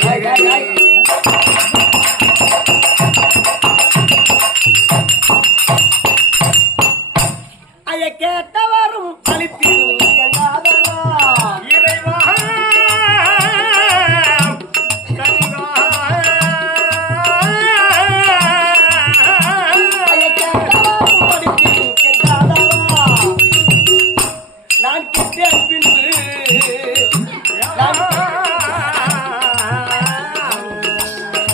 நாயகனே. அய கேட்டவரும் அளித்திடும் எங்காதரா இறைவா, கருணா. அய கேட்டவரும் அளித்திடும் எங்காதரா நான் கேட்டேன் பின்பு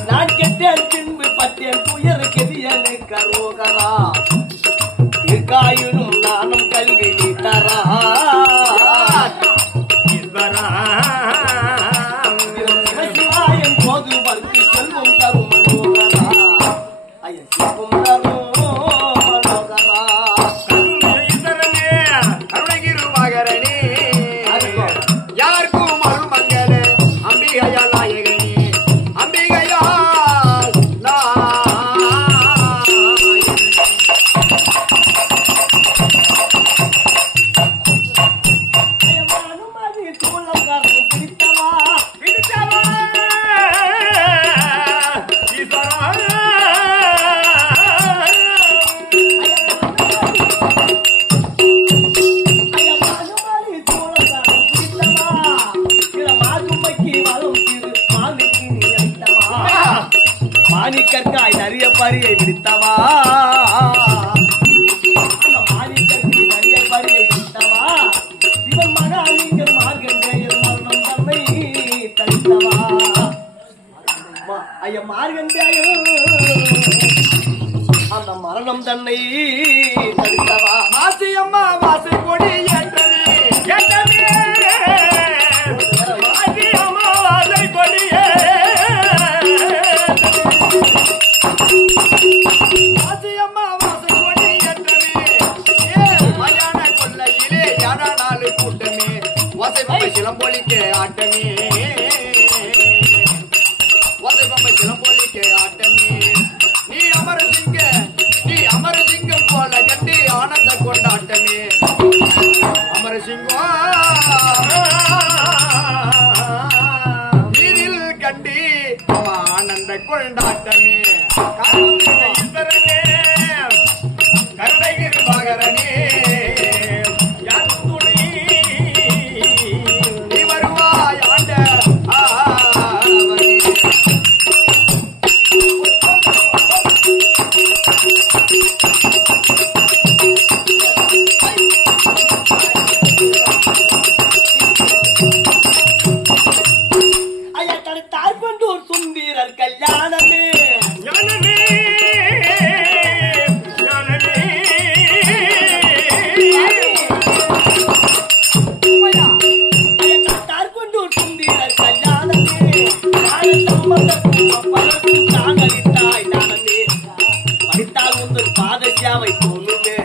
நான் கெட்டேன் பின்பு பட்டேன் துயர் கெதியனை கரோகரா இருக்காயினும் நானும் கல்வி தரா ஈஸ்வரா. சிவாயன் மாணிக்கற்காய் நிறைய பரியை விடுத்தவா மாணிக்கற்கு நிறைய பரியை விடுத்தவா சிவன் மகாலிங்கம் மார்கண்டேயர் மரணம் தன்னை தளித்தவா ஐயா மார்கண்டேயர் அந்த மரணம் தன்னை தடுத்தவா மாசியம்மா வாசல் கொடி கூட்டமே. வாசை பம்பை சிலம்பொலிக்க ஆட்டமே. வாசை பம்பை சிலம்பொலிக்க ஆட்டமே. நீ அமர சிங்க நீ அமர சிங்கம் போல கட்டி ஆனந்த கொண்டாட்டமே. அமர வீதில் கண்டி ஆனந்த கொண்டாட்டமே. அளித்தாய் தானமே படித்தால் உங்கள் பாதசியாவை தோணுமே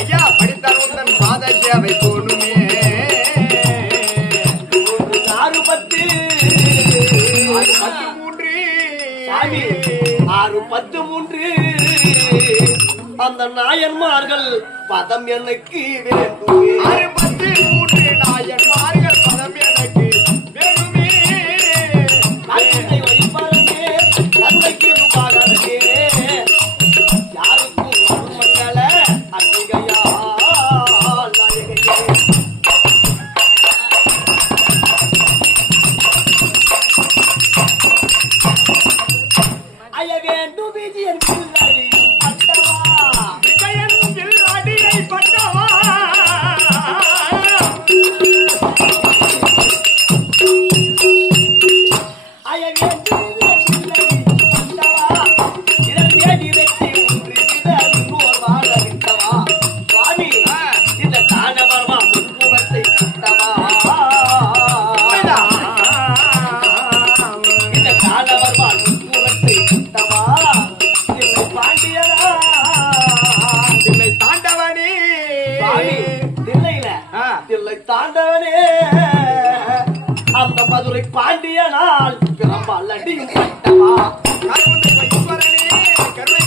ஐயா படித்தால் உந்தன் பாத சேவை தோணுமே மூன்று ஆறு பத்து மூன்று. ஆறு பத்து மூன்று. அந்த நாயன்மார்கள் பதம் எனக்கு வேண்டுமே. ஆறு பத்து மூன்று நாயன்மார்கள். வேண்டும் விஜயன் பிள்ளை தாண்டவனே அந்த மதுரை பாண்டியனால் பிரம்பால் அடியும் பட்டவா? கருணை